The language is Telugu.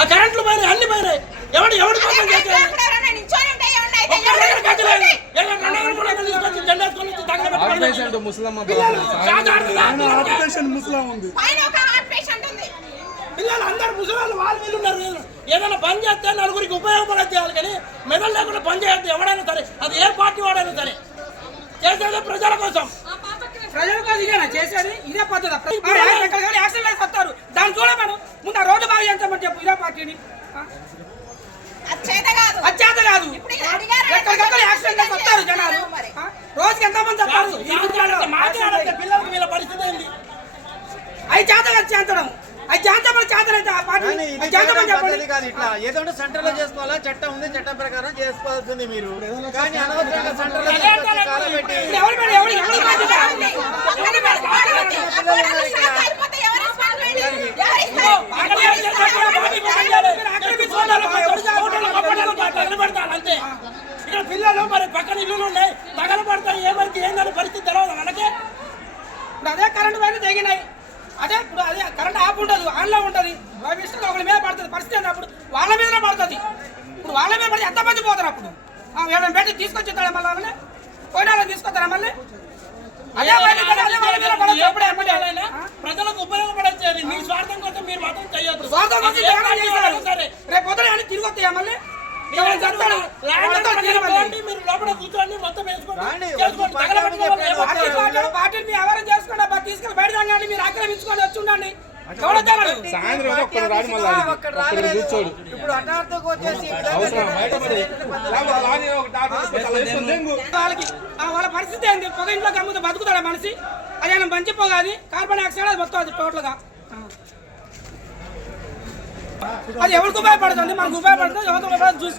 ఆ కరెంట్లు పోయినాయి, అన్ని పోయినాయి. ఎవడు కోసం చేశారు? పిల్లలు అందరు ముసలి వాళ్ళు వీళ్ళు ఉన్నారు. ఏదైనా పని చేస్తే నలుగురికి ఉపయోగపడే చేయాలి, కానీ మెదడు లేకుండా పని చేయొద్దు. ఎవడైనా సరే, అది ఏ పార్టీ వాడైనా సరే చేసేది ప్రజల కోసం. ప్రజల కోసం ఇదేనా చేసేది? ఇదే పద్ధతి. యాక్సిడెంట్ వస్తారు, దాన్ని చూడమను. ముందు ఆ రోడ్డు బాగా చేస్తామని చెప్పు. ఇదే పార్టీని అచ్చేత కాదు. ఎక్కడికక్కడ యాక్సిడెంట్ వస్తారు జనాలు. రోజుకి ఎంతమంది వస్తారు? పిల్లలకి వీళ్ళ పరిస్థితి ఏంటి? అవి చేత కాదు చేతడం. అది చేతమని చేతనైతే ఆ పార్టీ కాదు. ఇట్లా ఏదో సెంటర్ లో చేసుకోవాలా? చట్టం ఉంది, చట్టం ప్రకారం చేసుకోవాల్సింది మీరు. కానీ అనవసరంగా సెంటర్ లో పెట్టి అంతే. ఇక్కడ పిల్లలు మరి పక్కన ఇల్లులు ఉన్నాయి, తగలబడతాయి. ఏమైంది ఏందని పరిస్థితి తెలవదు మనకే. ఇప్పుడు అదే కరెంటు పైన తెగినాయి. అదే ఇప్పుడు అదే కరెంట్ ఆఫ్ ఉంటుంది, ఆన్లో ఉంటుంది. ఇష్టం ఒకరి మీద పడుతుంది పరిస్థితి అన్నప్పుడు వాళ్ళ మీదనే పడుతుంది. ఇప్పుడు వాళ్ళ మీద పడితే ఎంతమంది పోతారు? అప్పుడు ఏమైనా పెట్టి తీసుకొచ్చేస్తాడు మళ్ళీ పోయినా తీసుకొస్తారా మళ్ళీ? ప్రజలకు ఉపయోగపడేది. మీ స్వార్థం కోసం మీరు మాత్రం చేయొద్దు. రేపు పొద్దున అన్ని తిరిగి వస్తాయా మళ్ళీ? మీరు లోపల కూర్చోండి, మొత్తం పార్టీని మీ ఎవరైనా చేసుకోండి. తీసుకెళ్ళి బయట తాగండి. మీరు ఆక్రమించుకొని వచ్చి ఉండండి. ఇప్పుడు అటార్థకు వచ్చేసి వాళ్ళ పరిస్థితి ఏంటి? పొగ ఇంట్లో కమ్ముతో బతుకుతాడా మనిషి? అదేనా మంచి పొగ, అది కార్బన్ డైఆక్సైడ్, అది మొత్తం అది టోటల్ గా. అది ఎవరికి ఉపయోగపడుతుంది? మనకు ఉపయోగపడుతుంది. ఎవరికి ఉపయోగపడుతుంది చూసి